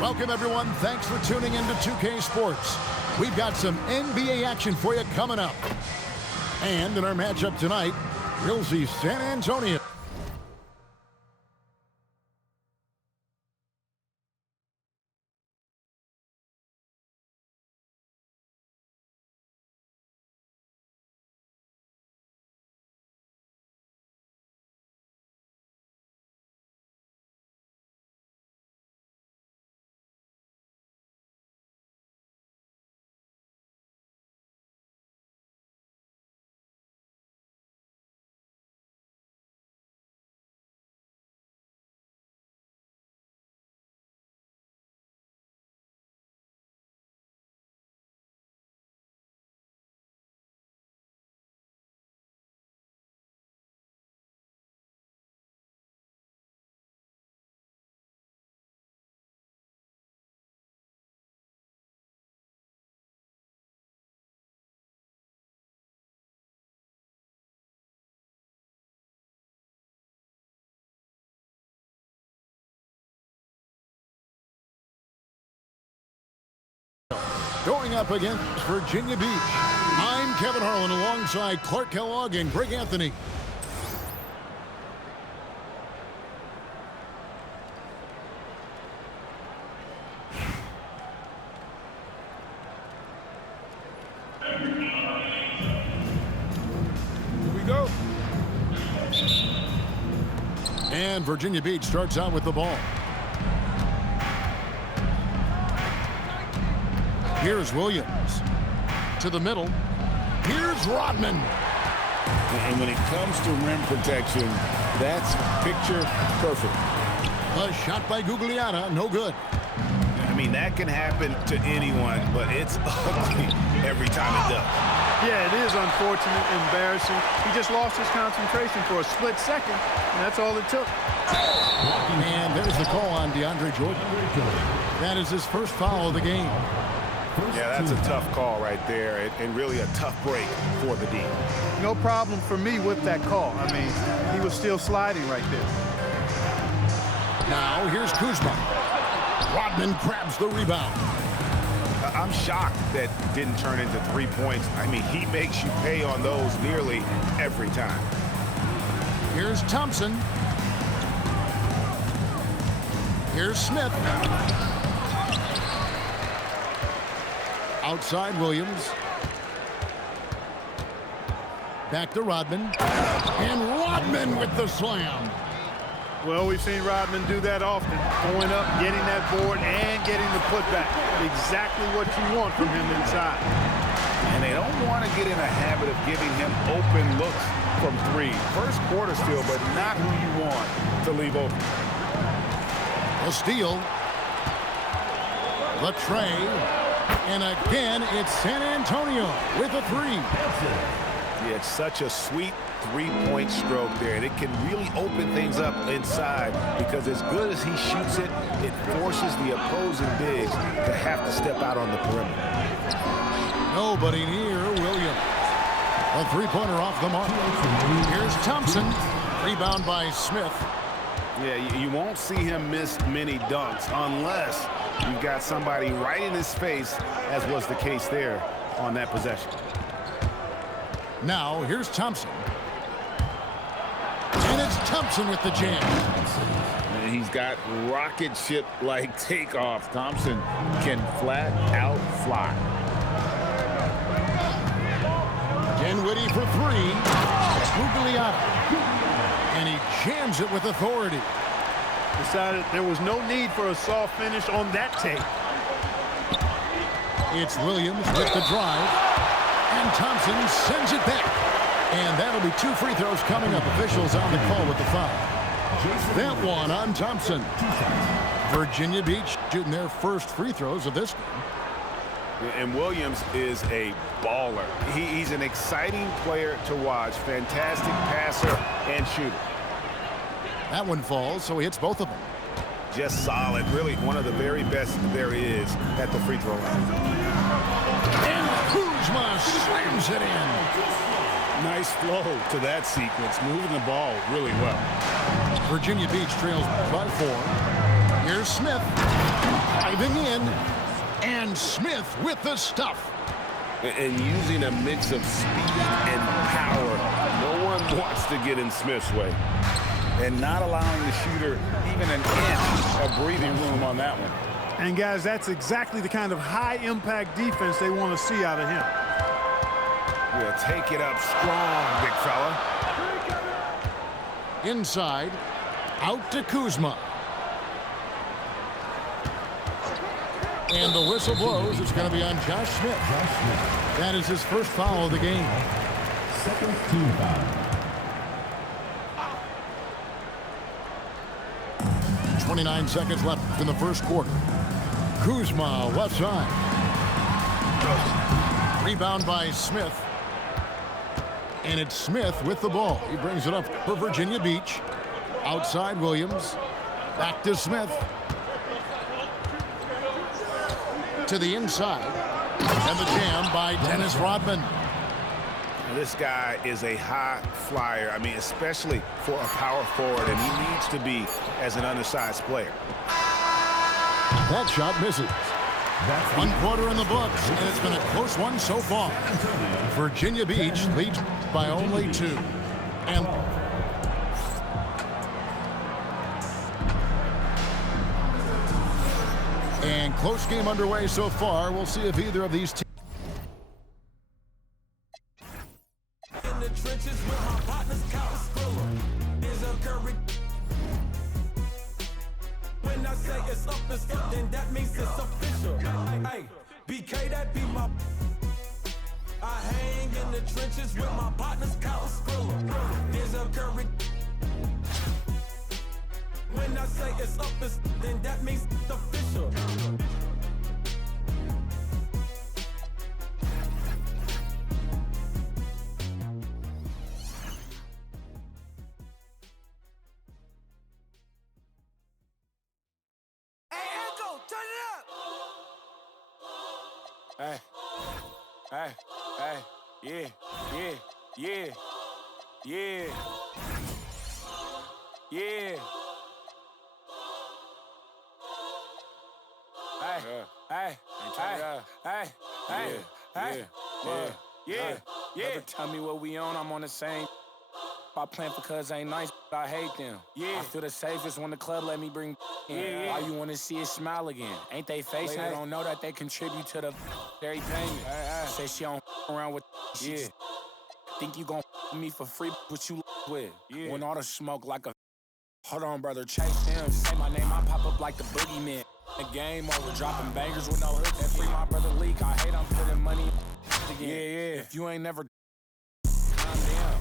Welcome, everyone. Thanks for tuning into 2K Sports. We've got some NBA action for you coming up. And in our matchup tonight, we'll see San Antonio. Going up against Virginia Beach, I'm Kevin Harlan alongside Clark Kellogg and Greg Anthony. Here we go. And Virginia Beach starts out with the ball. Here's Williams to the middle. Here's Rodman. And when it comes to rim protection, that's picture perfect. A shot by Gugliotta, no good. I mean, that can happen to anyone, but it's ugly every time it does. Yeah, it is unfortunate, embarrassing. He just lost his concentration for a split second, and that's all it took. And there's the call on DeAndre Jordan. That is his first foul of the game. Yeah, that's a tough call right there, and really a tough break for the D. No problem for me with that call. I mean, he was still sliding right there. Now, here's Kuzma. Rodman grabs the rebound. I'm shocked that didn't turn into 3 points. I mean, he makes you pay on those nearly every time. Here's Thompson. Here's Smith. Outside Williams. Back to Rodman. And Rodman with the slam. Well, we've seen Rodman do that often. Going up, getting that board, and getting the putback. Exactly what you want from him inside. And they don't want to get in a habit of giving him open looks from three. First quarter still, but not who you want to leave open. A steal. The tray. And again, it's San Antonio with a three. Yeah, it's such a sweet three-point stroke there. And it can really open things up inside because as good as he shoots it, it forces the opposing bigs to have to step out on the perimeter. Nobody near Williams. A three-pointer off the mark. Here's Thompson. Rebound by Smith. Yeah, you won't see him miss many dunks unless you've got somebody right in his face, as was the case there on that possession. Now, here's Thompson. And it's Thompson with the jam. And he's got rocket ship-like takeoff. Thompson can flat out fly. Dinwiddie for three. Gugliotta. And he jams it with authority. Decided there was no need for a soft finish on that tape. It's Williams with the drive. And Thompson sends it back. And that'll be 2 free throws coming up. Officials on the call with the foul. That one on Thompson. Virginia Beach shooting their first free throws of this game. And Williams is a baller. He's an exciting player to watch. Fantastic passer and shooter. That one falls, so he hits both of them. Just solid. Really one of the very best there is at the free throw line. And Kuzma slams it in. Nice flow to that sequence, moving the ball really well. Virginia Beach trails by 4. Here's Smith. Diving in. And Smith with the stuff. And using a mix of speed and power. No one wants to get in Smith's way. And not allowing the shooter even an inch of breathing room on that one. And, guys, that's exactly the kind of high-impact defense they want to see out of him. We'll take it up strong, big fella. Inside. Out to Kuzma. And the whistle blows. It's going to be on Josh Smith. That is his first foul of the game. Second team foul. 29 seconds left in the first quarter. Kuzma, left side. Rebound by Smith. And it's Smith with the ball. He brings it up for Virginia Beach. Outside Williams. Back to Smith. To the inside. And the jam by Dennis Rodman. This guy is a high flyer. I mean, especially for a power forward, and he needs to be as an undersized player. That shot misses. One quarter in the books, and it's been a close one so far. Virginia Beach leads by only 2. And close game underway so far. We'll see if either of these teams. In the trenches with my partners, Kyle Skrilla. Is a Curry. When I say it's up, then that means it's official. Hey, BK, that be my. I hang in the trenches with my partners, Kyle Skrilla. Is a Curry. When I say it's up, then that means it's official. Hey, yeah, yeah. Never tell me what we on, I'm on the same. I plan for cuz ain't nice, but I hate them. Yeah. I feel the safest when the club let me bring in. Why you wanna see it smile again? Ain't they facing? They don't know that they contribute to the very payment. Say she don't around with shit. Think you gon' me for free, what you with? When all the smoke like a. Hold on, brother, chase him. Say my name, I pop up like the boogeyman. The game over, dropping bangers with no hook. That free my brother leak. I hate I'm putting money again. Yeah. If you ain't never calm down.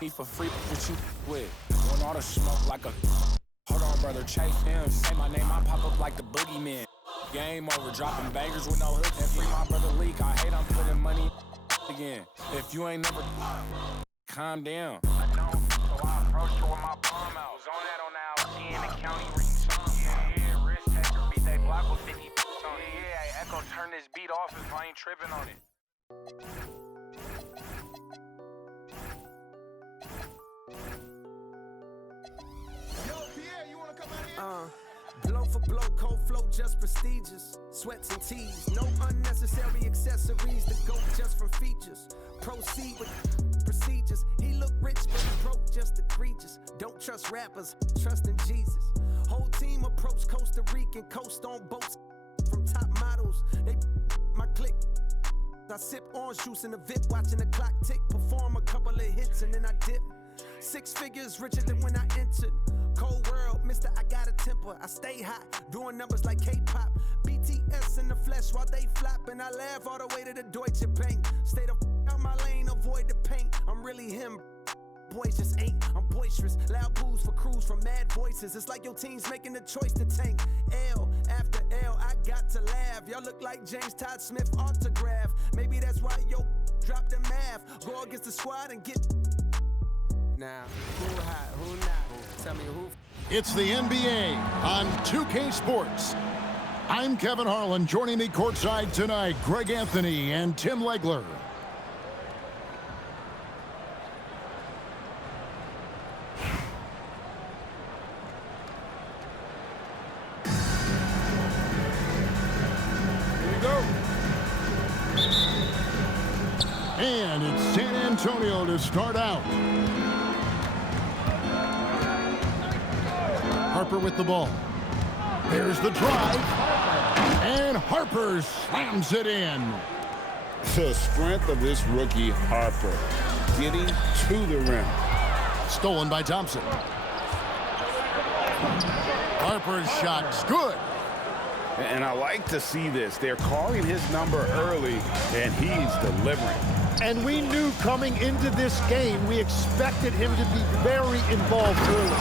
Me for free, what you with? When all the smoke like a. Hold on, brother, chase him. Say my name, I pop up like the boogeyman. Game over, dropping bangers with no hook. And free my brother leak. I hate I'm putting money again. If you ain't never. Calm down. I don't, so I approached her with my palm out. Was on that on the LT in the county ring song. Yeah, risk taker, beat they block with 50 on it. Yeah, Echo, turn this beat off if I ain't tripping on it. Blow for blow, cold flow, just prestigious. Sweats and tees, no unnecessary accessories to go just from features. Proceed with procedures. He look rich, but he broke, just egregious. Don't trust rappers, trust in Jesus. Whole team approach Costa Rican, coast on boats from top models. They my clique. I sip orange juice in the VIP, watching the clock tick. Perform a couple of hits and then I dip. 6 figures richer than when I entered. Cold world, mister, I got a temper. I stay hot, doing numbers like K-pop. BTS in the flesh while they flop. And I laugh all the way to the Deutsche Bank. Stay the out my lane, avoid the paint. I'm really him. Boys just ain't. I'm boisterous. Loud boos for crews from mad voices. It's like your team's making the choice to tank. L after L, I got to laugh. Y'all look like James Todd Smith autograph. Maybe that's why yo dropped the math. Go against the squad and get. Now, who hot, who not? Tell me who. It's the NBA on 2K Sports. I'm Kevin Harlan. Joining me courtside tonight, Greg Anthony and Tim Legler. And it's San Antonio to start out. Harper with the ball. There's the drive. And Harper slams it in. The strength of this rookie, Harper, getting to the rim. Stolen by Thompson. Harper's shot's good. And I like to see this. They're calling his number early, and he's delivering. And we knew coming into this game, we expected him to be very involved early.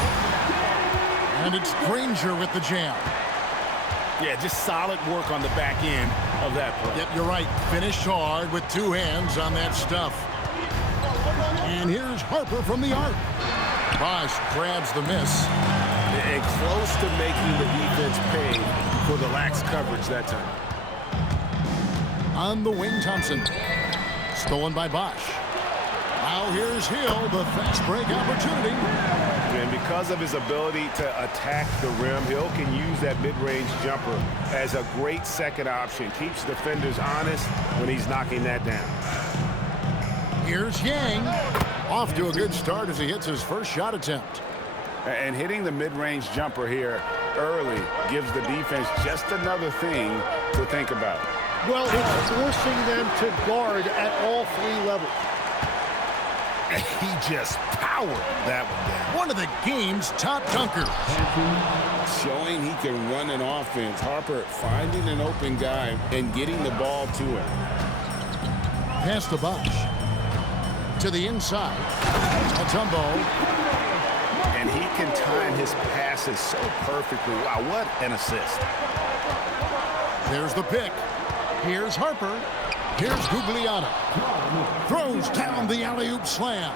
And it's Granger with the jam. Yeah, just solid work on the back end of that play. Yep, you're right. Finished hard with 2 hands on that stuff. And here's Harper from the arc. Bosh grabs the miss. And close to making the defense pay for the lax coverage that time. On the wing, Thompson. Stolen by Bosh. Now here's Hill, the fast break opportunity. And because of his ability to attack the rim, Hill can use that mid-range jumper as a great second option. Keeps defenders honest when he's knocking that down. Here's Yang. Off to a good start as he hits his first shot attempt. And hitting the mid-range jumper here early gives the defense just another thing to think about. Well, it's forcing them to guard at all 3 levels. He just powered that one down. One of the game's top dunkers. Showing he can run an offense. Harper finding an open guy and getting the ball to him. Pass to Bosh. To the inside. Mutombo. And he can time his passes so perfectly. Wow, what an assist. There's the pick. Here's Harper. Here's Gugliotta. Throws down the alley-oop slam.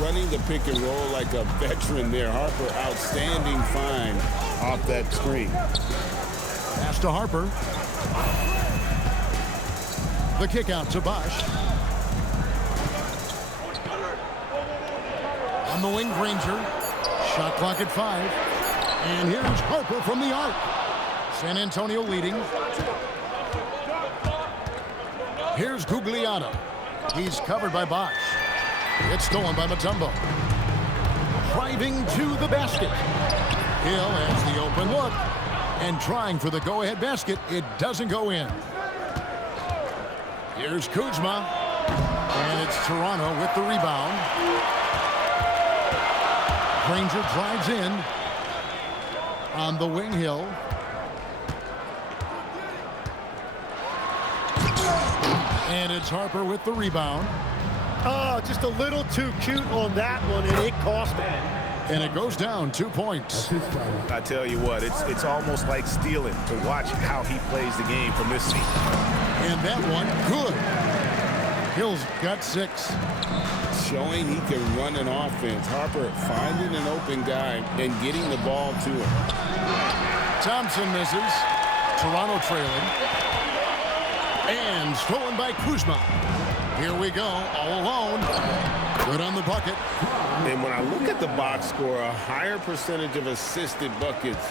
Running the pick and roll like a veteran there. Harper, outstanding find off that screen. Pass to Harper. The kick out to Bosh. On the wing, Granger. Shot clock at 5. And here's Harper from the arc. San Antonio leading. Here's Gugliotta. He's covered by Bosh. It's stolen by Mutombo. Driving to the basket. Hill has the open look. And trying for the go-ahead basket. It doesn't go in. Here's Kuzma. And it's Toronto with the rebound. Granger drives in. On the wing, Hill. And it's Harper with the rebound. Oh, just a little too cute on that one, and it cost him. And it goes down 2 points. I tell you what, it's almost like stealing to watch how he plays the game from this seat. And that one, good. Hill's got 6. Showing he can run an offense. Harper finding an open guy and getting the ball to him. Thompson misses. Toronto trailing. And stolen by Kuzma. Here we go, all alone. Good on the bucket. And when I look at the box score, a higher percentage of assisted buckets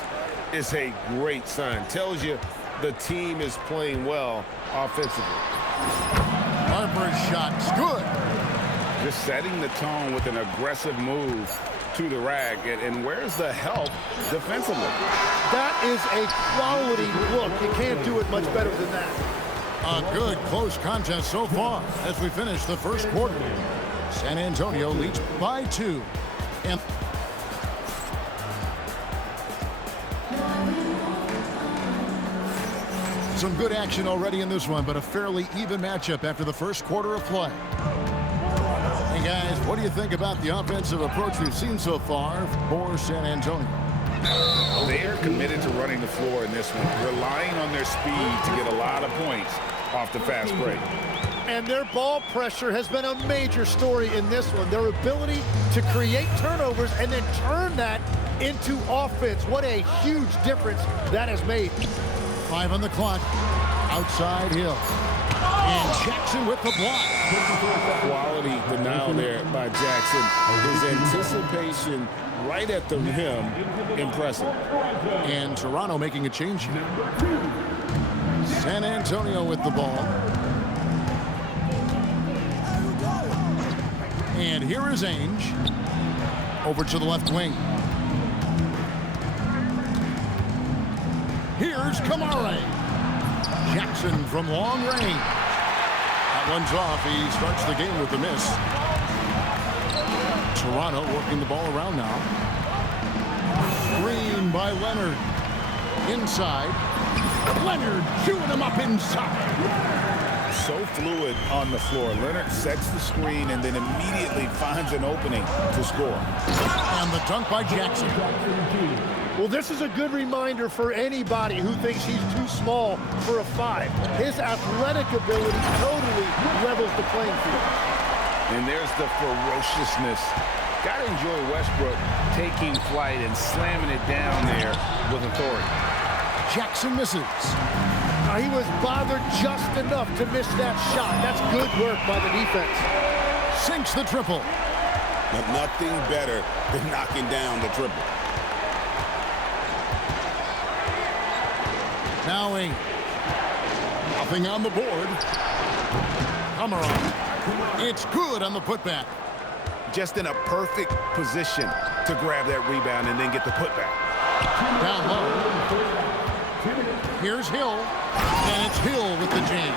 is a great sign. Tells you the team is playing well offensively. Harper's shot's good. Just setting the tone with an aggressive move to the rack. And where's the help defensively? That is a quality look. You can't do it much better than that. A good close contest so far as we finish the first quarter. San Antonio leads by 2. And some good action already in this one, but a fairly even matchup after the first quarter of play. Hey guys, what do you think about the offensive approach we've seen so far for San Antonio? They are committed to running the floor in this one, relying on their speed to get a lot of points off the fast break. And their ball pressure has been a major story in this one. Their ability to create turnovers and then turn that into offense. What a huge difference that has made. 5 on the clock. Outside Hill. And Jackson with the block. Quality denial there by Jackson. His anticipation right at the rim, impressive. And Toronto making a change here. San Antonio with the ball. And here is Ainge. Over to the left wing. Here's Kamara. Jackson from long range. That one's off. He starts the game with a miss. Toronto working the ball around now. Screen by Leonard. Inside. Leonard shooting him up inside. So fluid on the floor. Leonard sets the screen and then immediately finds an opening to score. And the dunk by Jackson. Well, this is a good reminder for anybody who thinks he's too small for a 5. His athletic ability totally levels the playing field. And there's the ferociousness. Got to enjoy Westbrook taking flight and slamming it down there with authority. Jackson misses. He was bothered just enough to miss that shot. That's good work by the defense. Sinks the triple. But nothing better than knocking down the triple. Now Ainge. Nothing on the board. Kamara. It's good on the putback. Just in a perfect position to grab that rebound and then get the putback. Down low. Here's Hill. And it's Hill with the jam.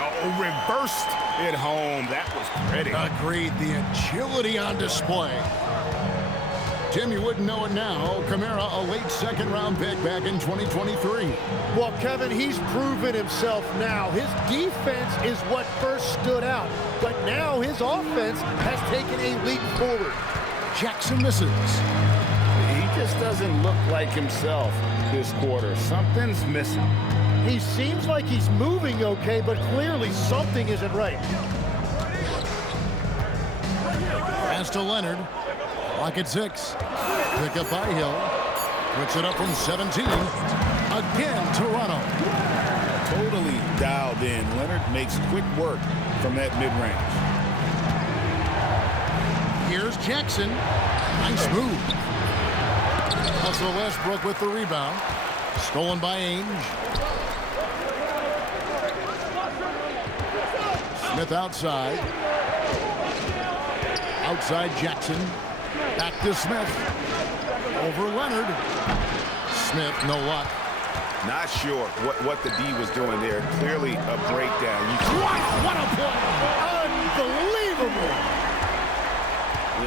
Oh, reversed it home. That was pretty. Agreed. The agility on display. Tim, you wouldn't know it now. Kamara, a late second-round pick back in 2023. Well, Kevin, he's proven himself now. His defense is what first stood out. But now his offense has taken a leap forward. Jackson misses. He just doesn't look like himself this quarter. Something's missing. He seems like he's moving okay, but clearly something isn't right. Pass to Leonard. Clock at 6. Pick up by Hill. Puts it up from 17. Again, Toronto. Totally dialed in. Leonard makes quick work from that mid-range. Here's Jackson. Nice move. Also Westbrook with the rebound. Stolen by Ainge. Smith outside. Outside Jackson. Back to Smith. Over Leonard. Smith, no luck. Not sure what the D was doing there. Clearly a breakdown. What a play! Unbelievable!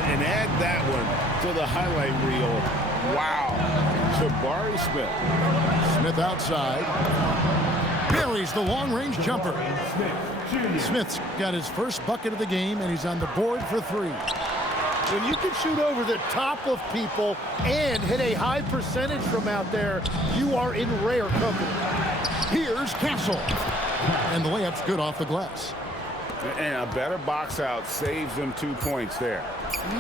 And add that one to the highlight reel. Wow. Jabari Smith. Smith outside. Buries the long-range jumper. Smith's got his first bucket of the game, and he's on the board for 3. When you can shoot over the top of people and hit a high percentage from out there, you are in rare company. Here's Castle. And the layup's good off the glass. And a better box out saves them 2 points there.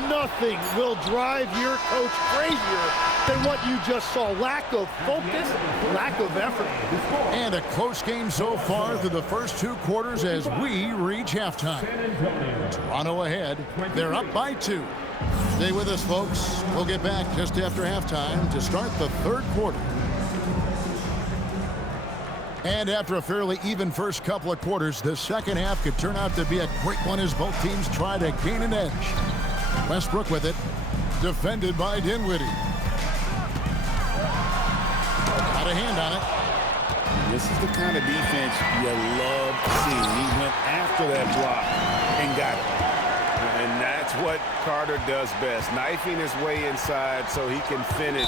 Nothing will drive your coach crazier than what you just saw. Lack of focus, lack of effort. And a close game so far through the first 2 quarters as we reach halftime. Toronto ahead. They're up by 2. Stay with us, folks. We'll get back just after halftime to start the third quarter. And after a fairly even first couple of quarters, the second half could turn out to be a great one as both teams try to gain an edge. Westbrook with it, defended by Dinwiddie. Got a hand on it. This is the kind of defense you love seeing. He went after that block and got it. And that's what Carter does best, knifing his way inside so he can finish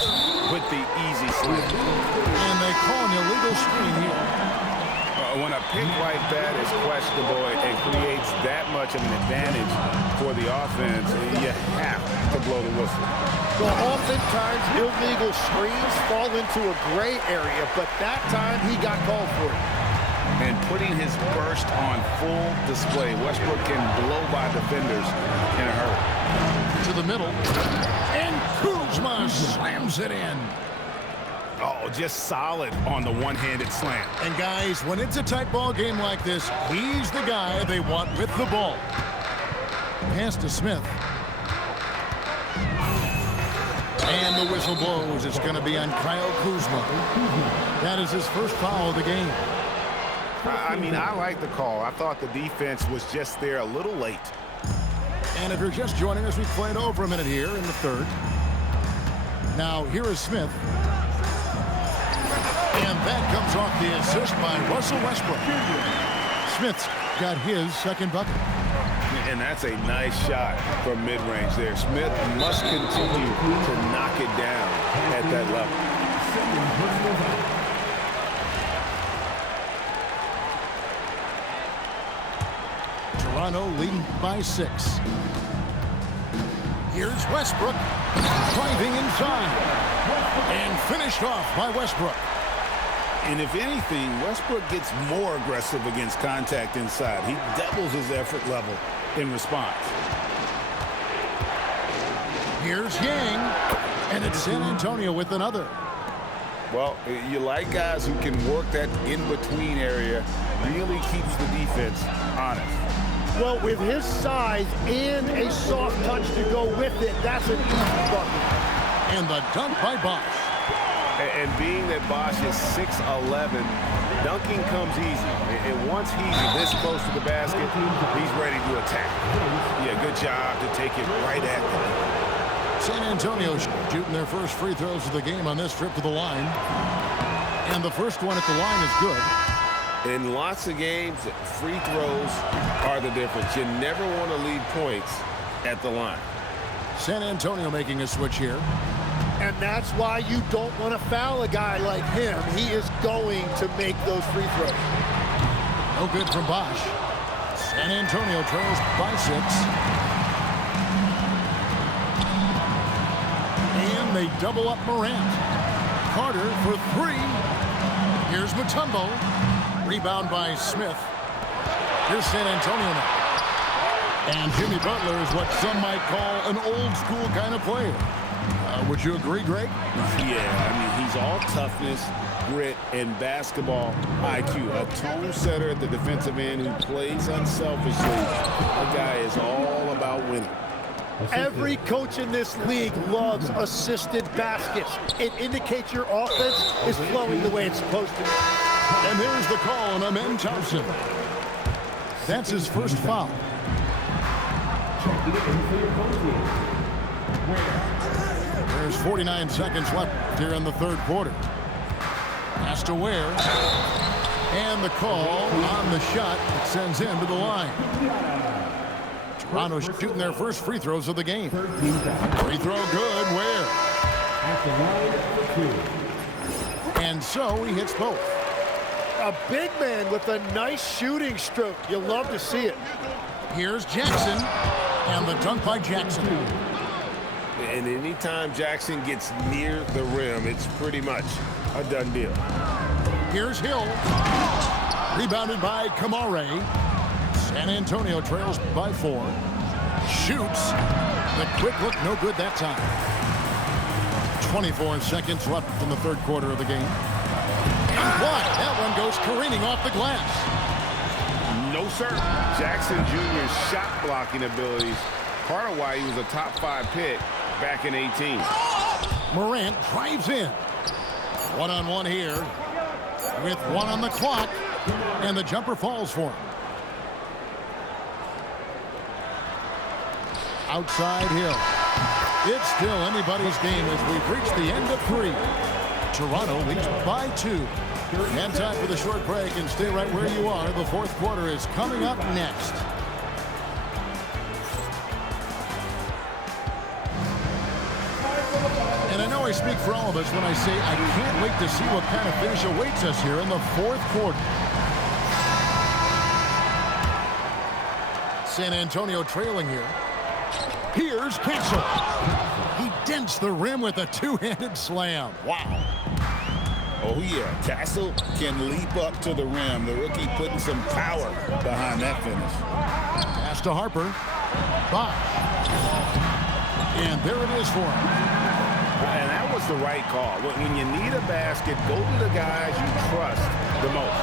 with the easy slam. And they call an illegal screen here. When a pick like that is questionable and creates that much of an advantage for the offense, you have to blow the whistle. Well, oftentimes illegal screens fall into a gray area, but that time he got called for it. And putting his burst on full display, Westbrook can blow by defenders in a hurry. To the middle, and Kuzma slams it in. Oh, just solid on the one-handed slam. And guys, when it's a tight ball game like this, he's the guy they want with the ball. Pass to Smith. And the whistle blows. It's going to be on Kyle Kuzma. That is his first foul of the game. I mean, I like the call. I thought the defense was just there a little late. And if you're just joining us, we've played over a minute here in the third. Now, here is Smith. And that comes off the assist by Russell Westbrook. Smith's got his second bucket. And that's a nice shot from mid-range there. Smith must continue to knock it down at that level. Toronto leading by 6. Here's Westbrook driving inside and finished off by Westbrook. And if anything, Westbrook gets more aggressive against contact inside. He doubles his effort level in response. Here's Yang, and it's San Antonio with another. Well, you like guys who can work that in-between area, really keeps the defense honest. Well, with his size and a soft touch to go with it, that's an easy bucket. And the dunk by Bosh. And being that Bosh is 6'11", dunking comes easy. And once he's this close to the basket, he's ready to attack. Yeah, good job to take it right at them. San Antonio shooting their first free throws of the game on this trip to the line. And the first one at the line is good. In lots of games, free throws are the difference. You never want to leave points at the line. San Antonio making a switch here. And that's why you don't want to foul a guy like him. He is going to make those free throws. No good from Bosh. San Antonio trails by 6. And they double up Morant. Carter for 3. Here's Mutombo. Rebound by Smith. Here's San Antonio now. And Jimmy Butler is what some might call an old school kind of player. Would you agree, Greg? Yeah, I mean, he's all toughness, grit, and basketball IQ. A tone setter at the defensive end who plays unselfishly. The guy is all about winning. Every coach in this league loves assisted baskets. It indicates your offense is flowing the way it's supposed to. And there's the call on Amen Thompson. That's his first foul. There's 49 seconds left here in the third quarter. Pass to Ware. And the call on the shot that sends him to the line. Toronto shooting their first free throws of the game. Free throw good, Ware. And so he hits both. A big man with a nice shooting stroke. You love to see it. Here's Jackson. And the dunk by Jackson. And anytime Jackson gets near the rim, it's pretty much a done deal. Here's Hill. Rebounded by Kamare. San Antonio trails by 4. Shoots. The quick look, no good that time. 24 seconds left in the third quarter of the game. And what? That one goes careening off the glass. No, sir. Jackson Jr.'s shot blocking abilities part of why he was a top 5 pick back in 18. Morant drives in. One-on-one here with 1 on the clock, and the jumper falls for him. Outside Hill. It's still anybody's game as we've reached the end of 3. Toronto leads by 2. And time for the short break, and stay right where you are. The fourth quarter is coming up next. And I know I speak for all of us when I say I can't wait to see what kind of finish awaits us here in the fourth quarter. San Antonio trailing here. Here's Castle. He dents the rim with a two-handed slam. Wow. Oh, yeah. Castle can leap up to the rim. The rookie putting some power behind that finish. Pass to Harper. Bosh. And there it is for him. And that was the right call. When you need a basket, go to the guys you trust the most.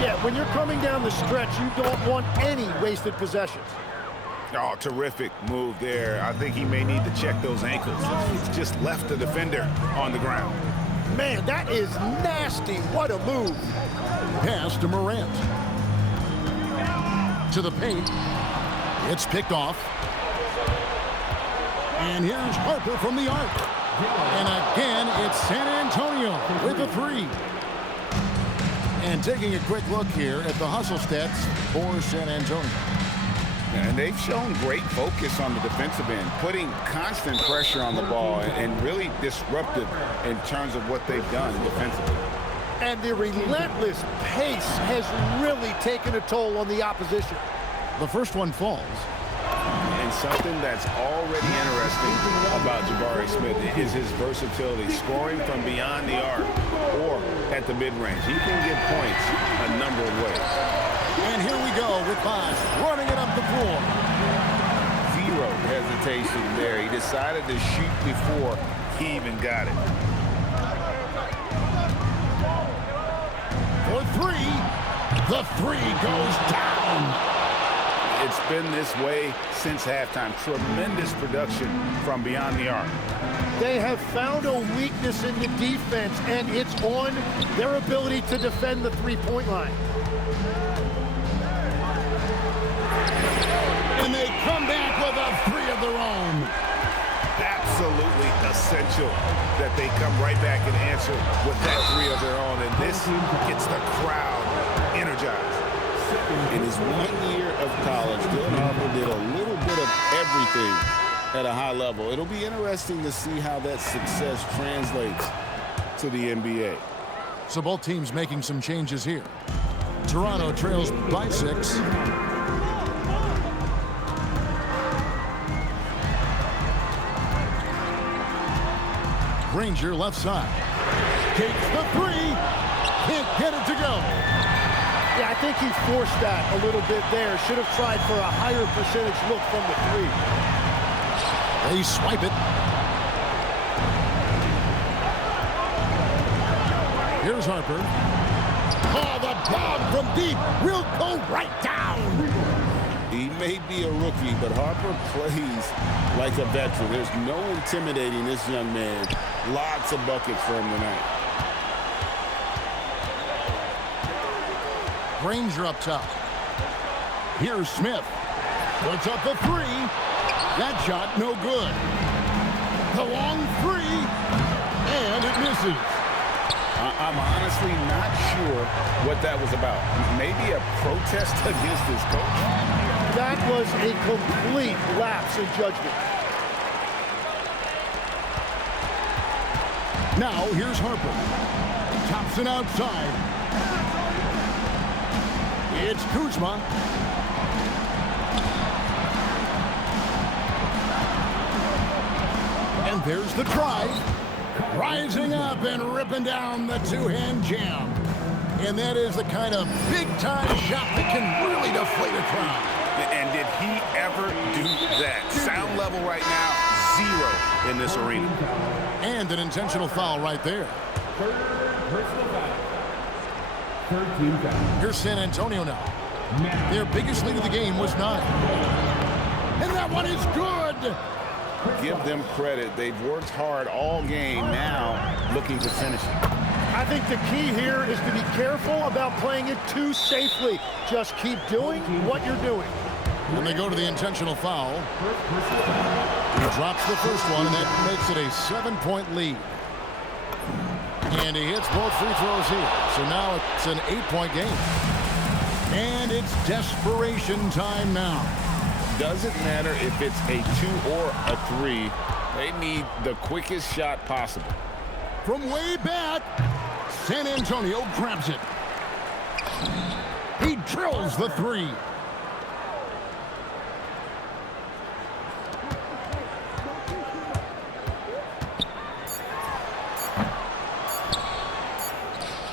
Yeah, when you're coming down the stretch, you don't want any wasted possessions. Oh, terrific move there. I think he may need to check those ankles. He's just left the defender on the ground. Man, that is nasty. What a move. Pass to Morant. To the paint. It's picked off. And here's Harper from the arc. And again, it's San Antonio with a 3. And taking a quick look here at the hustle stats for San Antonio. And they've shown great focus on the defensive end, putting constant pressure on the ball and really disruptive in terms of what they've done defensively. And the relentless pace has really taken a toll on the opposition. The first one falls. And something that's already interesting about Jabari Smith is his versatility, scoring from beyond the arc or at the mid-range. He can get points a number of ways. And here we go with Bosh running it up the floor. Zero hesitation there. He decided to shoot before He even got it. For 3. The 3 goes down. It's been this way since halftime. Tremendous production from beyond the arc. They have found a weakness in the defense, and it's on their ability to defend the three-point line. And they come back with a 3 of their own. Absolutely essential that they come right back and answer with that 3 of their own. And this gets the crowd energized. In his 1 year of college, Dylan Harper did a little bit of everything at a high level. It'll be interesting to see how that success translates to the NBA. So both teams making some changes here. Toronto trails by 6. Granger left side. Takes the 3. Can't get it to go. Yeah, I think he forced that a little bit there. Should have tried for a higher percentage look from the 3. They swipe it. Here's Harper. Oh, the bomb from deep will go right down. He may be a rookie, but Harper plays like a veteran. There's no intimidating this young man. Lots of buckets for him tonight. Granger up top. Here's Smith. Puts up the 3. That shot no good. The long 3. And it misses. I'm honestly not sure what that was about. Maybe a protest against his coach. That was a complete lapse in judgment. Now here's Harper. Thompson outside. It's Kuzma. And there's the drive. Rising up and ripping down the two-hand jam. And that is the kind of big-time shot that can really deflate a crowd. And did he ever do that? Sound level right now, 0 in this arena. And an intentional foul right there. Personal foul. 13 foul. Here's San Antonio now. Their biggest lead of the game was 9. And that one is good. Give them credit. They've worked hard all game, now looking to finish it. I think the key here is to be careful about playing it too safely. Just keep doing what you're doing. When they go to the intentional foul, he drops the first one, and that makes it a 7-point lead. And he hits both free throws here. So now it's an 8-point game. And it's desperation time now. Doesn't matter if it's a 2 or a 3. They need the quickest shot possible. From way back, San Antonio grabs it. He drills the 3.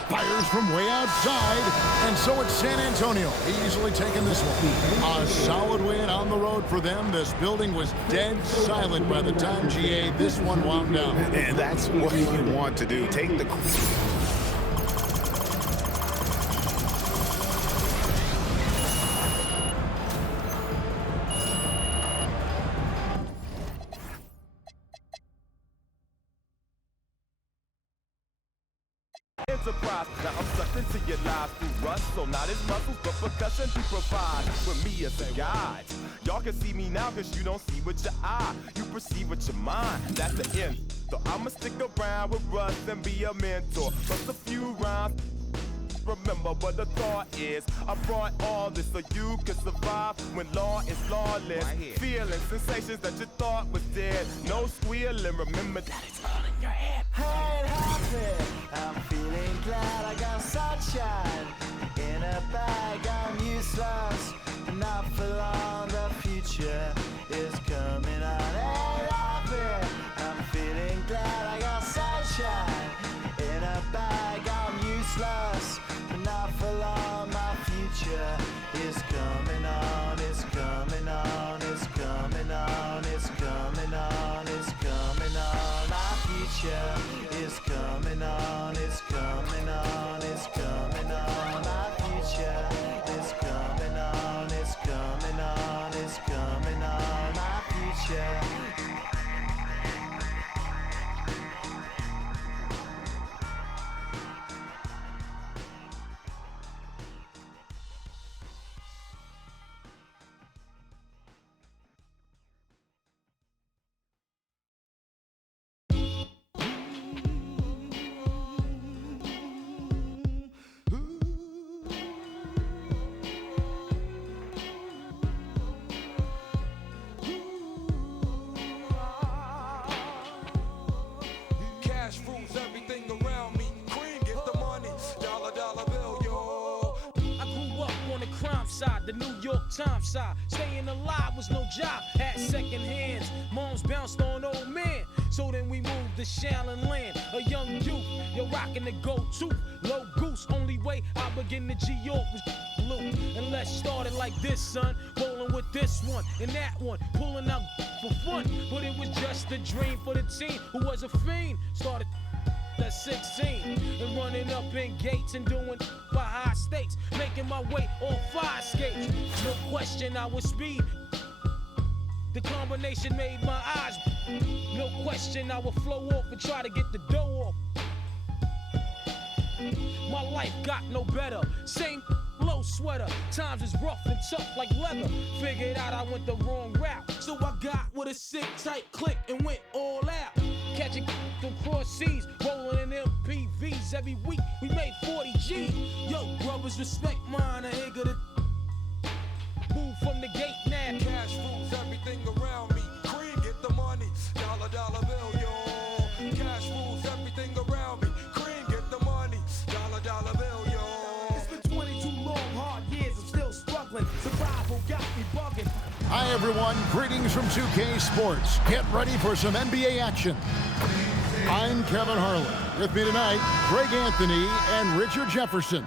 Fires from way outside, and so it's San Antonio easily taking this one. A solid win on the road for them. This building was dead silent by the time GA this one wound down. And that's what you want to do. Take the... Enterprise. Now I'm sucked into your lives through rust, so not as muscles, but percussion to provide with me as a guide. Y'all can see me now cause you don't see with your eye, you perceive with your mind. That's the end. So I'ma stick around with Russ and be a mentor. Plus a few rhymes. Remember what the thought is. I brought all this so you can survive when law is lawless. Feeling sensations that you thought was dead. No squealing, remember that it's all in your head. Hey, it happened. I'm feeling glad I got sunshine in a bag. I'm useless, not for long. The future is coming on. Hey, it happened. I'm feeling glad I got sunshine in a bag. I'm useless, not for long. My future is coming on. It's coming on. It's coming on. It's coming on. It's coming on. My future is coming on. It's coming on. It's coming on. My future is coming on. It's coming on. It's coming on. My future. The New York Times side. Staying alive was no job. Had second hands. Moms bounced on old men. So then we moved to Shaolin Land. A young youth. You're rocking the go-to. Low goose. Only way I begin to G-York was blue. And let's start it like this, son. Rolling with this one and that one. Pulling out for fun. But it was just a dream for the team who was a fiend. Started at 16 and running up in gates and doing for high stakes, making my way on fire skates. No question I was speed. The combination made my eyes. No question I would flow off and try to get the dough off. My life got no better. Same low sweater. Times is rough and tough like leather. Figured out I went the wrong route. So I got with a sick tight click and went all out. Catching them cross seas, rolling in MPVs. Every week we made 40 G. Yo, brothers, respect mine. I ain't gonna move from the gate now. Cash rules everything around me. Cream, get the money. Dollar, dollar bill, yo. Cash rules everything around me. Cream, get the money. Dollar, dollar bill, yo. It's been 22 long, hard years. I'm still struggling. Survival got me bugging. Hi, everyone. Greetings from 2K Sports. Get ready for some NBA action. I'm Kevin Harlan. With me tonight, Greg Anthony and Richard Jefferson.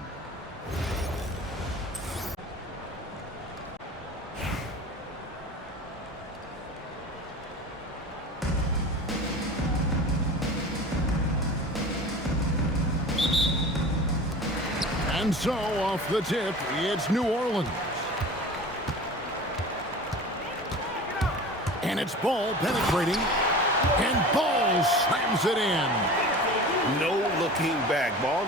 And so, off the tip, it's New Orleans. It's Ball penetrating, and Ball slams it in. No looking back. Ball.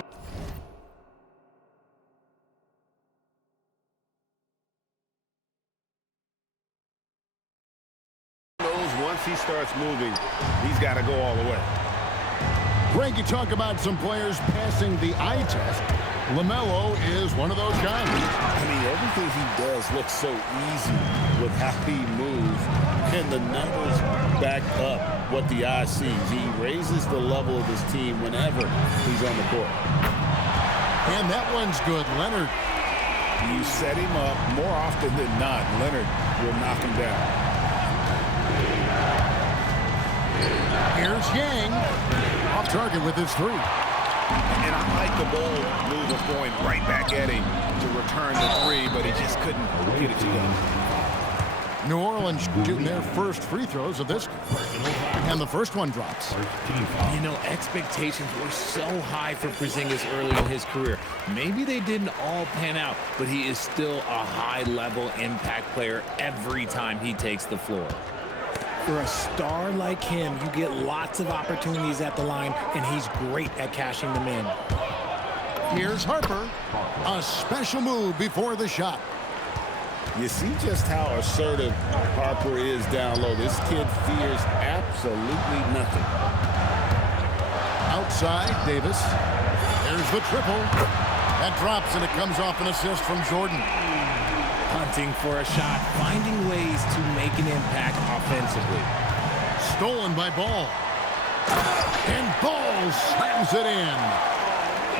Once he starts moving, he's got to go all the way. Greg, you talk about some players passing the eye test. LaMelo is one of those guys. I mean, everything he does looks so easy with how he moves, and the numbers back up what the eye sees. He raises the level of his team whenever he's on the court. And that one's good. Leonard. You set him up more often than not. Leonard will knock him down. Here's Yang. Off target with his three. And I like the bold move of going right back at him to return the three, but he just couldn't get it to go. New Orleans shooting their first free throws of this. And the first one drops. You know, expectations were so high for Porzingis early in his career. Maybe they didn't all pan out, but he is still a high-level impact player every time he takes the floor. For a star like him, you get lots of opportunities at the line, and he's great at cashing them in. Here's Harper. A special move before the shot. You see just how assertive Harper is down low. This kid fears absolutely nothing. Outside, Davis. There's the triple. That drops, and it comes off an assist from Jordan. Hunting for a shot, finding ways to make an impact offensively. Stolen by Ball. And Ball slams it in.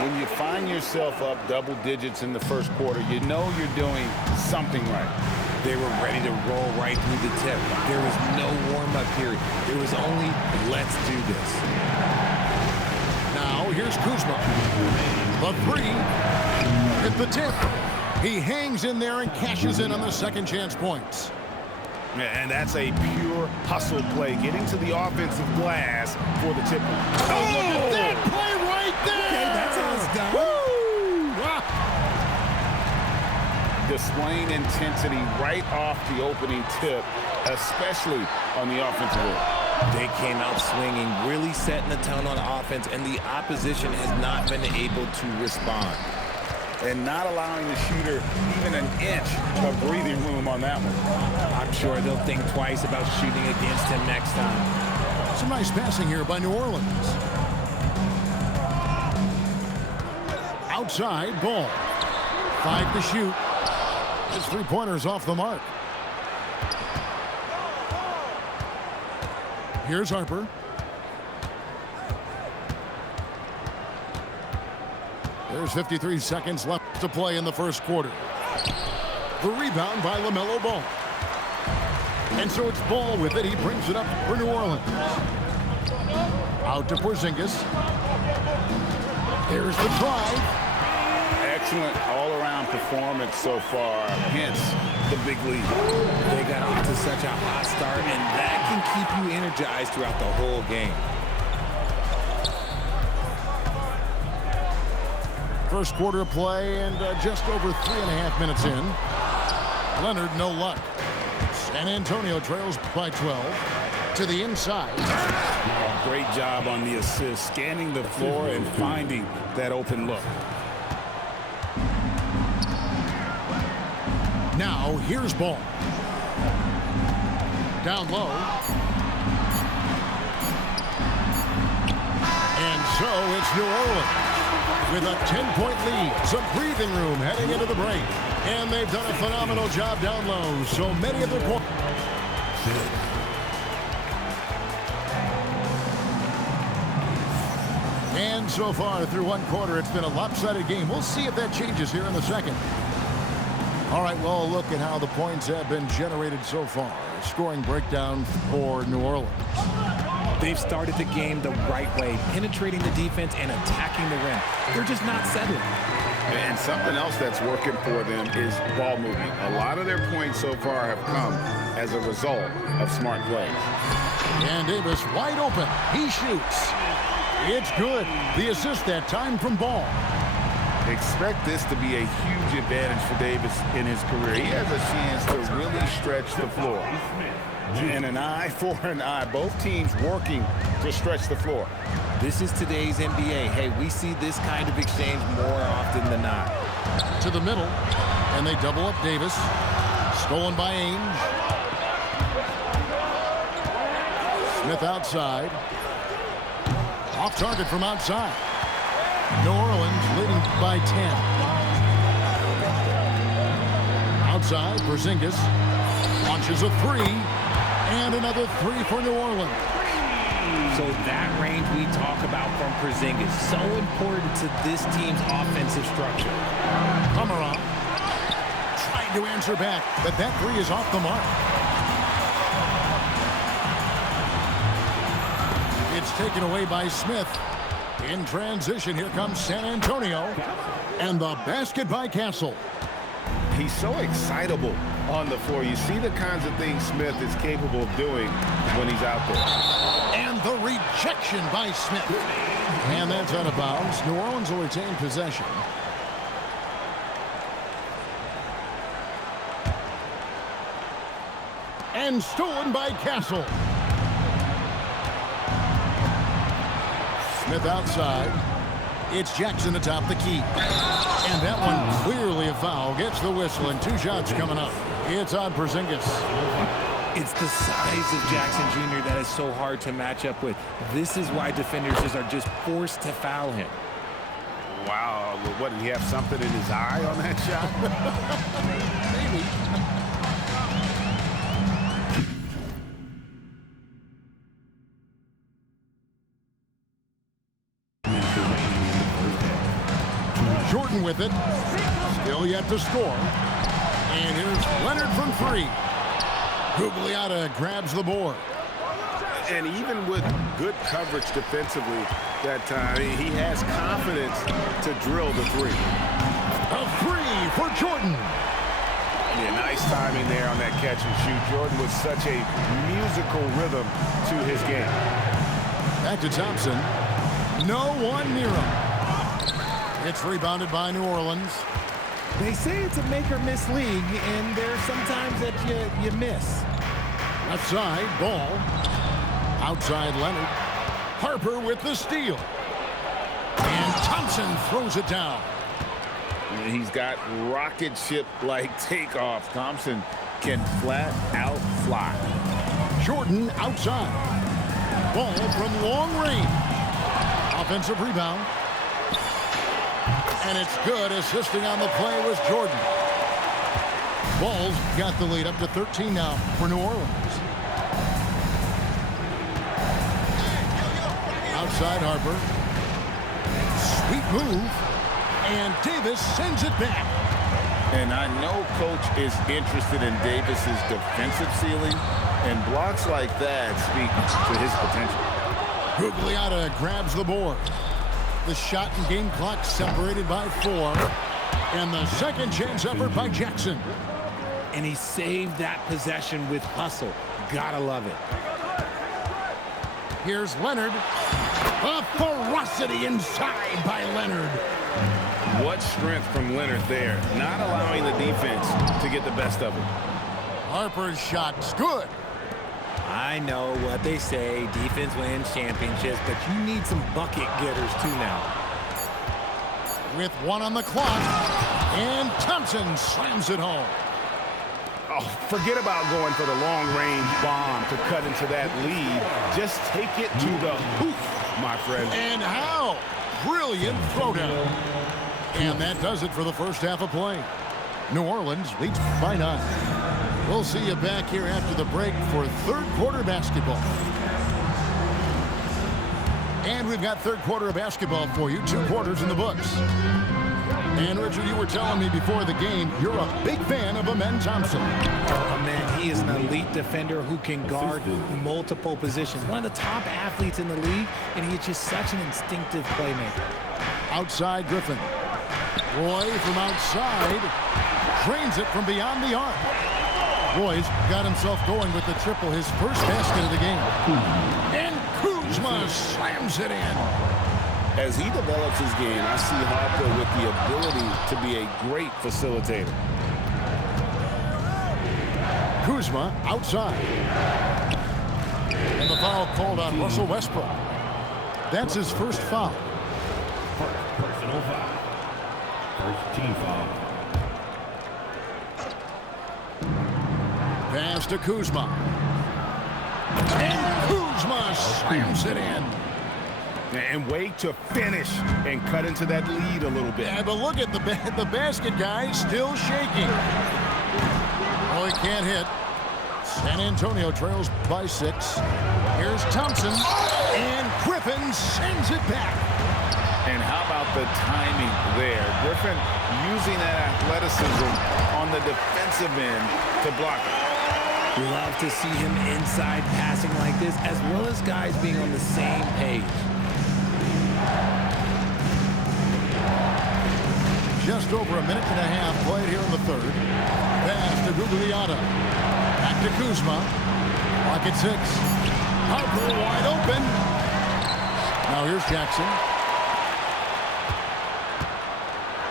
When you find yourself up double digits in the first quarter, you know you're doing something right. They were ready to roll right through the tip. There was no warm-up period. There was only, let's do this. Now, here's Kuzma. The three at the tip. He hangs in there and cashes in on the second chance points. And that's a pure hustle play, getting to the offensive glass for the tip. Oh, that play right there! Okay, that's how it's done. Woo! Displaying intensity right off the opening tip, especially on the offensive end. They came out swinging, really setting the tone on offense, and the opposition has not been able to respond. And not allowing the shooter even an inch of breathing room on that one. I'm sure they'll think twice about shooting against him next time. Some nice passing here by New Orleans. Outside, Ball. 5 to shoot. His three-pointers off the mark. Here's Harper. There's 53 seconds left to play in the first quarter. The rebound by LaMelo Ball. And so it's Ball with it. He brings it up for New Orleans. Out to Porzingis. There's the drive. Excellent all-around performance so far, hence the big lead. They got off to such a hot start, and that can keep you energized throughout the whole game. First quarter of play and just over 3.5 minutes in. Leonard, no luck. San Antonio trails by 12 to the inside. Great job on the assist, scanning the floor and finding that open look. Now, here's Ball. Down low. And so it's New Orleans with a 10-point lead. Some breathing room heading into the break. And they've done a phenomenal job down low. So many of their points. And so far through one quarter, it's been a lopsided game. We'll see if that changes here in the second. All right, well, a look at how the points have been generated so far. Scoring breakdown for New Orleans. They've started the game the right way, penetrating the defense and attacking the rim. They're just not settling. And something else that's working for them is ball movement. A lot of their points so far have come as a result of smart plays. And Davis wide open. He shoots. It's good. The assist that time from Ball. Expect this to be a huge advantage for Davis in his career. He has a chance to really stretch the floor. And an eye for an eye. Both teams working to stretch the floor. This is today's NBA. Hey, we see this kind of exchange more often than not. To the middle, and they double up Davis. Stolen by Ainge. Smith outside. Off target from outside. New Orleans leading by 10. Outside, Porzingis launches a three, and another three for New Orleans. So that range we talk about from Porzingis, so important to this team's offensive structure. Pomeroy trying to answer back, but that three is off the mark. It's taken away by Smith. In transition, here comes San Antonio, and the basket by Castle. He's so excitable on the floor. You see the kinds of things Smith is capable of doing when he's out there. And the rejection by Smith. And that's out of bounds. New Orleans will retain possession. And stolen by Castle. Smith outside. It's Jackson atop the key. And that one clearly a foul. Gets the whistle, and 2 shots coming up. It's on Porzingis. It's the size of Jackson Jr. that is so hard to match up with. This is why defenders are just forced to foul him. Wow. What, did he have something in his eye on that shot? Maybe. Jordan with it. Still yet to score. And here's Leonard from 3. Gugliotta grabs the board. And even with good coverage defensively that time, he has confidence to drill the 3. A 3 for Jordan. Yeah, nice timing there on that catch and shoot. Jordan with such a musical rhythm to his game. Back to Thompson. No one near him. It's rebounded by New Orleans. They say it's a make-or-miss league, and there's sometimes that you miss. Left side, Ball. Outside, Leonard. Harper with the steal. And Thompson throws it down. He's got rocket ship-like takeoff. Thompson can flat out fly. Jordan outside. Ball from long range. Offensive rebound. And it's good. Assisting on the play was Jordan. Ball's got the lead up to 13 now for New Orleans. Outside Harper. Sweet move. And Davis sends it back. And I know Coach is interested in Davis's defensive ceiling, and blocks like that speak to his potential. Gugliotta grabs the board. The shot and game clock separated by 4. And the second chance effort by Jackson. And he saved that possession with hustle. Gotta love it. Here's Leonard. A ferocity inside by Leonard. What strength from Leonard there, not allowing the defense to get the best of him. Harper's shot's good. I know what they say, defense wins championships, but you need some bucket getters too now. With 1 on the clock, and Thompson slams it home. Oh, forget about going for the long-range bomb to cut into that lead. Just take it to the hoop, my friend. And how? Brilliant throwdown. And that does it for the first half of play. New Orleans leads by 9. We'll see you back here after the break for third quarter basketball. And we've got third quarter of basketball for you. 2 quarters in the books. And Richard, you were telling me before the game, you're a big fan of Amen Thompson. Oh, man, he is an elite defender who can guard multiple positions. One of the top athletes in the league, and he's just such an instinctive playmaker. Outside Griffin. Roy from outside drains it from beyond the arc. Roy's got himself going with the triple, his first basket of the game. And Kuzma slams it in. As he develops his game, I see Harper with the ability to be a great facilitator. Kuzma outside. And the foul called on Russell Westbrook. That's his first foul. Personal foul. First team foul. Pass to Kuzma. And Kuzma slams it in. And wait to finish and cut into that lead a little bit. Yeah, but look at the basket guy still shaking. Oh, he can't hit. San Antonio trails by 6. Here's Thompson. And Griffin sends it back. And how about the timing there? Griffin using that athleticism on the defensive end to block it. Love to see him inside passing like this, as well as guys being on the same page. Just over a minute and a half played here in the third. Pass to Gugliotta. Back to Kuzma. Clock at 6. Harper wide open. Now here's Jackson.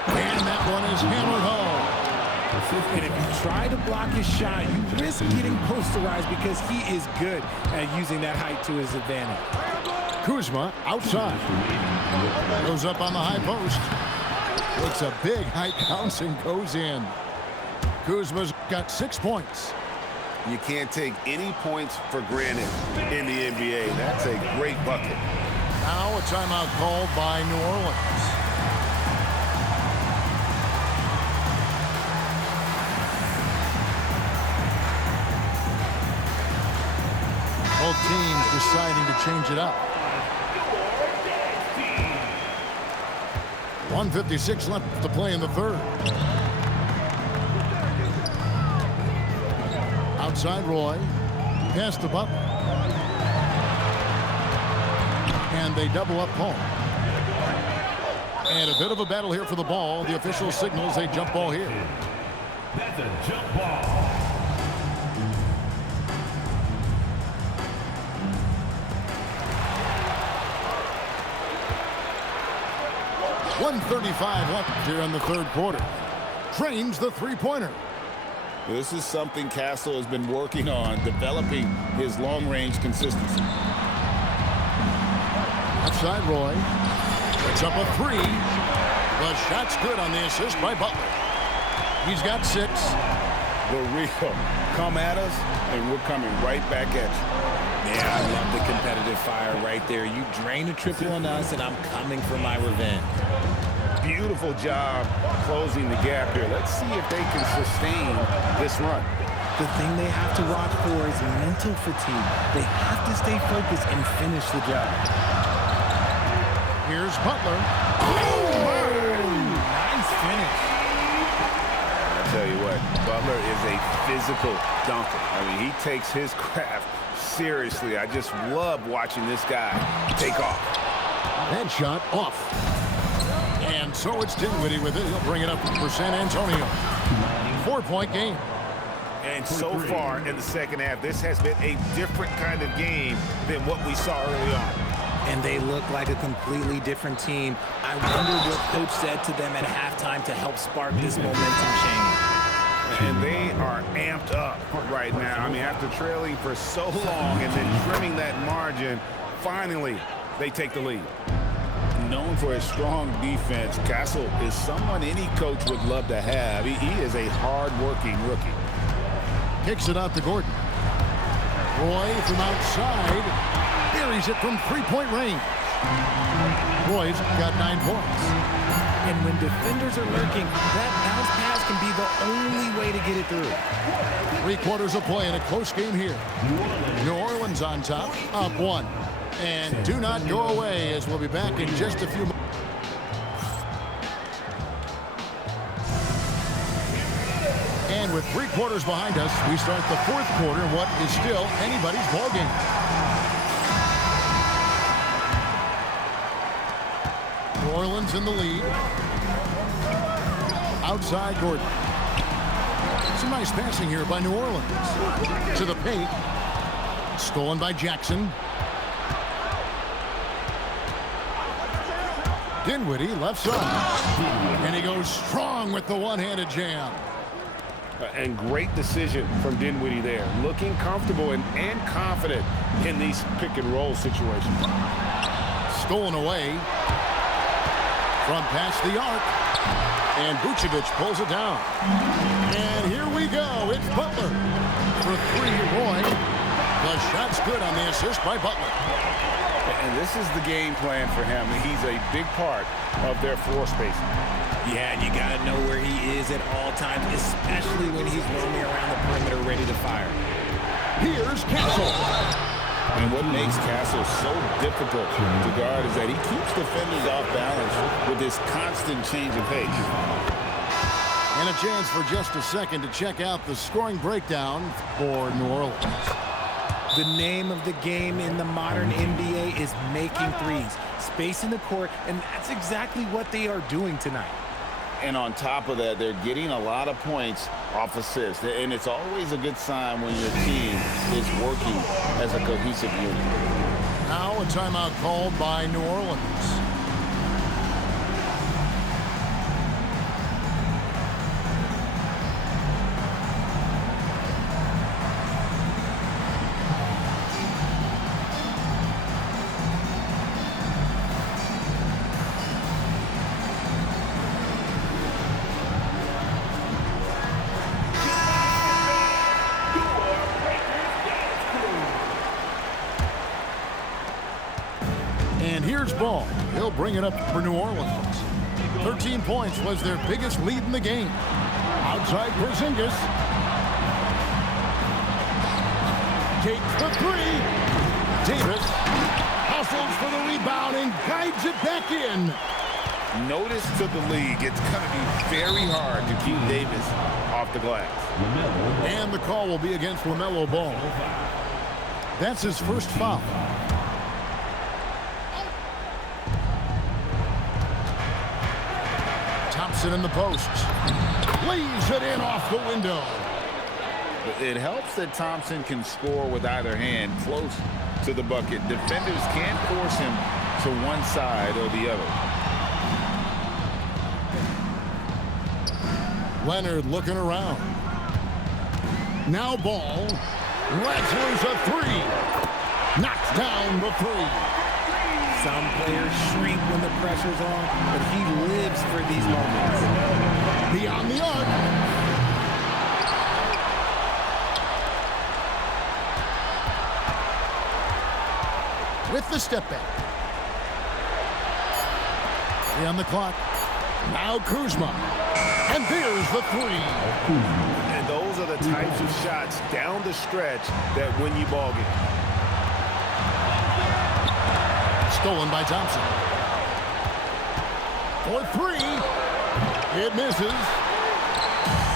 And that one is hammered home. And if you try to block his shot, you risk getting posterized because he is good at using that height to his advantage. Kuzma outside. Goes up on the high post. Looks a big high bounce and goes in. Kuzma's got 6 points. You can't take any points for granted in the NBA. That's a great bucket. Now a timeout called by New Orleans. Both teams deciding to change it up. 1:56 left to play in the third. Outside Roy. Pass to Butler. And they double up Paul. And a bit of a battle here for the ball. The official signals a jump ball here. That's a jump ball. 1:35 left here in the third quarter. Trains the three-pointer. This is something Castle has been working on, developing his long-range consistency. Outside Roy. Puts up a 3. The shot's good on the assist by Butler. He's got 6. The real come at us, and we're coming right back at you. Yeah, I love the competitive fire right there. You drain a triple on us, and I'm coming for my revenge. Beautiful job closing the gap here. Let's see if they can sustain this run. The thing they have to watch for is mental fatigue. They have to stay focused and finish the job. Here's Butler. Nice finish. I tell you what, Butler is a physical dunker. I mean, he takes his craft seriously. I just love watching this guy take off. That shot off. And so it's Dinwiddie with it. He'll bring it up for San Antonio. 4-point game. And so far in the second half, this has been a different kind of game than what we saw early on. And they look like a completely different team. I wonder what coach said to them at halftime to help spark this momentum change. And they are amped up right now. I mean, after trailing for so long and then trimming that margin, finally they take the lead. Known for his strong defense, Castle is someone any coach would love to have. He is a hard-working rookie. Kicks it out to Gordon. Roy from outside. Buries it from three-point range. Roy's got 9 points. And when defenders are lurking, that bounce pass can be the only way to get it through. 3 quarters of play in a close game here. New Orleans on top, up 1. And do not go away, as we'll be back in just a few moments. And with 3 quarters behind us, we start the 4th quarter in what is still anybody's ball game. New Orleans in the lead. Outside Gordon. Some nice passing here by New Orleans. To the paint. Stolen by Jackson. Dinwiddie left side. And he goes strong with the one-handed jam. And great decision from Dinwiddie there. Looking comfortable and confident in these pick-and-roll situations. Stolen away from past the arc. And Vucevic pulls it down. And here we go. It's Butler for three. Roy. The shot's good on the assist by Butler. And this is the game plan for him. He's a big part of their floor spacing. Yeah, and you got to know where he is at all times, especially when he's roaming around the perimeter ready to fire. Here's Castle. And what makes Castle so difficult to guard is that he keeps defenders off balance with this constant change of pace. And a chance for just a second to check out the scoring breakdown for New Orleans. The name of the game in the modern NBA is making threes, spacing the court, and that's exactly what they are doing tonight. And on top of that, they're getting a lot of points off assists. And it's always a good sign when your team is working as a cohesive unit. Now a timeout called by New Orleans. And here's Ball. He'll bring it up for New Orleans. 13 points was their biggest lead in the game. Outside Porzingis. Takes the three. Davis hustles for the rebound and guides it back in. Notice to the league, it's going to be very hard to keep Davis off the glass. And the call will be against LaMelo Ball. That's his first foul. Thompson in the post. Lays it in off the window. It helps that Thompson can score with either hand close to the bucket. Defenders can't force him to one side or the other. Leonard looking around. Now Ball. Lets loose a three. Knocks down the three. Some players shrink when the pressure's on, but he lives for these moments. Beyond the arc. With the step back. 3 on the clock. Now Kuzma. And there's the three. And those are the types of shots down the stretch that win you ball games. Stolen by Thompson. For three. It misses.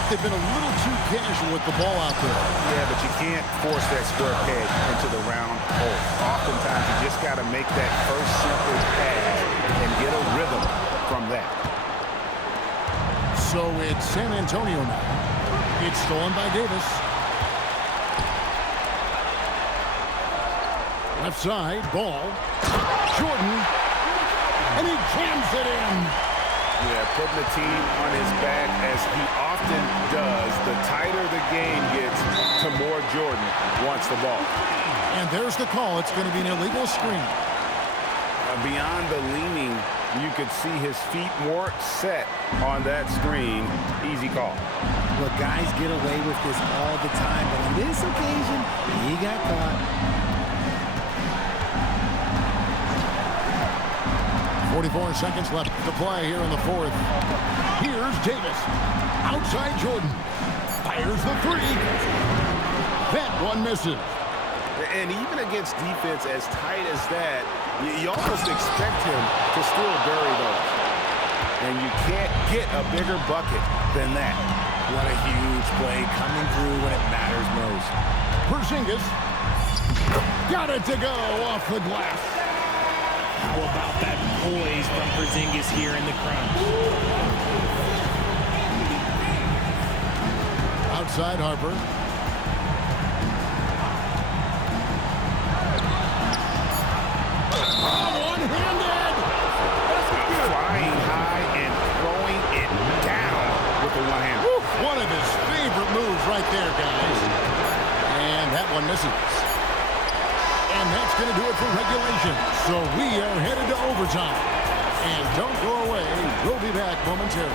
They've been a little too casual with the ball out there. Yeah, but you can't force that square peg into the round hole. Oftentimes, you just got to make that first simple pass and get a rhythm from that. So it's San Antonio now. It's stolen by Davis. Left side, Ball. Jordan. And he jams it in. Yeah, putting the team on his back as he often does. The tighter the game gets, to more Jordan wants the ball. And there's the call. It's going to be an illegal screen. Beyond the leaning, you could see his feet more set on that screen. Easy call. Look, guys get away with this all the time, but on this occasion, he got caught. 44 seconds left to play here in the fourth. Here's Davis. Outside Jordan. Fires the three. That one misses. And even against defense as tight as that, you almost expect him to still bury those. And you can't get a bigger bucket than that. What a huge play coming through when it matters most. Porzingis. Got it to go off the glass. How about that poise from Porzingis here in the crunch? Outside Harper. One-handed! Flying high and throwing it down with the one hand. One of his favorite misses. And that's going to do it for regulation. So we are headed to overtime. And don't go away. We'll be back momentarily.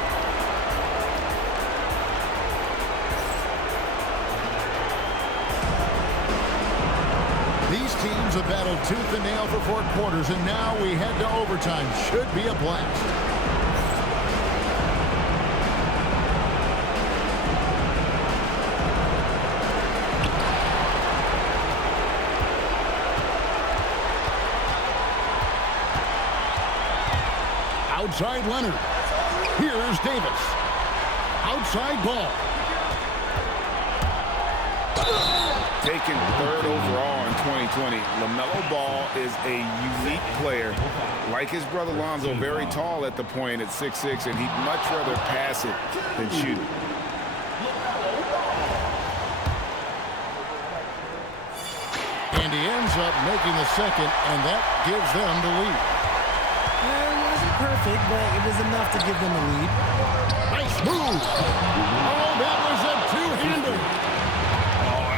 These teams have battled tooth and nail for 4 quarters, and now we head to overtime. Should be a blast. Outside Leonard. Here's Davis. Outside ball. Taken 3rd overall in 2020, LaMelo Ball is a unique player. Like his brother Lonzo, very tall at the point at 6'6", and he'd much rather pass it than shoot it. And he ends up making the second, and that gives them the lead. It wasn't perfect, but it was enough to give them a lead. Nice move. Oh, that was a two-hander.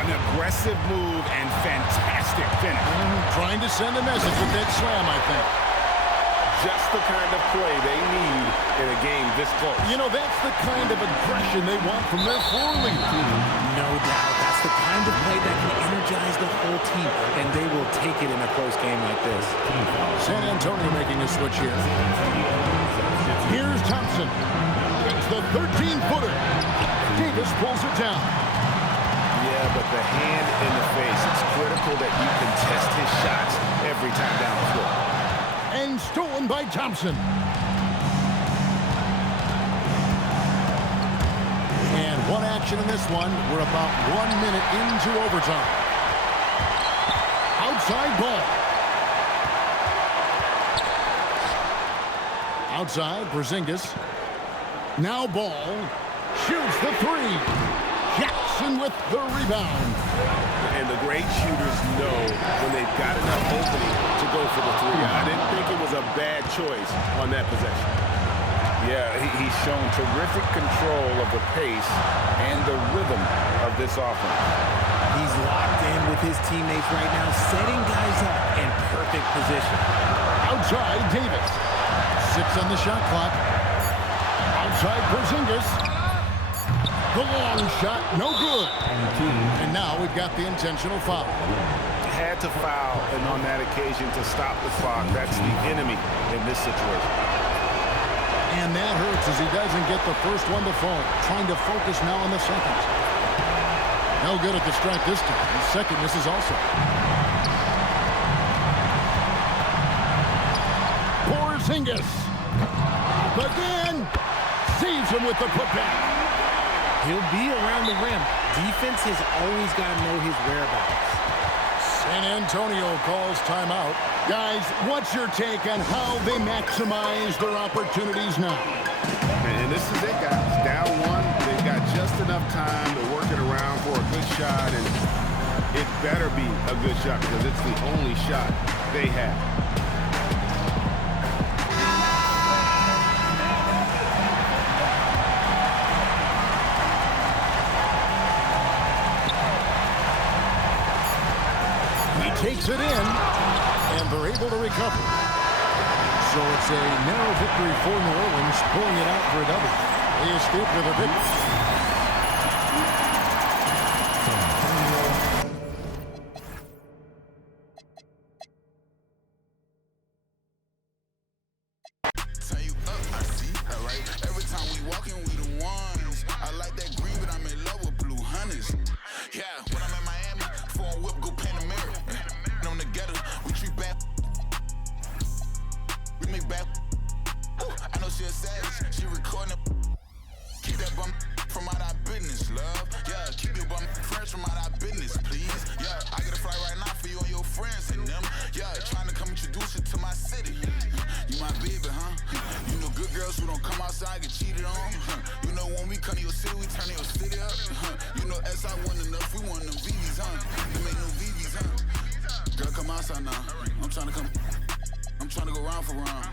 Aggressive move and fantastic finish. Trying to send a message with that slam, I think. Just the kind of play they need in a game this close. You know, that's the kind of aggression they want from their floor leader. No doubt. That's the kind of play that can energize the whole team, and they will take it in a close game like this. San Antonio making a switch here. Here's Thompson. It's the 13-footer. Davis pulls it down. Yeah, but the hand in the face, it's critical that you contest his shots every time down the floor. And stolen by Thompson. And one action in this one. We're about 1 minute into overtime. Outside ball. Outside, Porzingis. Now Ball. Shoots the 3. Jackson with the rebound. And the great shooters know when they've got enough opening to go for the 3. I didn't think it was a bad choice on that possession. Yeah, he's shown terrific control of the pace and the rhythm of this offense. He's locked in with his teammates right now, setting guys up in perfect position. Outside, Davis. 6 on the shot clock. Outside, Porzingis. The long shot, no good. And now we've got the intentional foul. Had to foul, and on that occasion to stop the clock. That's the enemy in this situation. And that hurts as he doesn't get the first one to fall. Trying to focus now on the second. No good at the strike this time. The second misses also. Porzingis. Again. Saves him with the putback. He'll be around the rim. Defense has always got to know his whereabouts. San Antonio calls timeout. Guys, what's your take on how they maximize their opportunities now? And this is it, guys. Down 1, they've got just enough time to work it around for a good shot, and it better be a good shot because it's the only shot they have. Takes it in, and they're able to recover. So it's a narrow victory for New Orleans, pulling it out for a double. They escape with a victory. I'm trying to go round for round.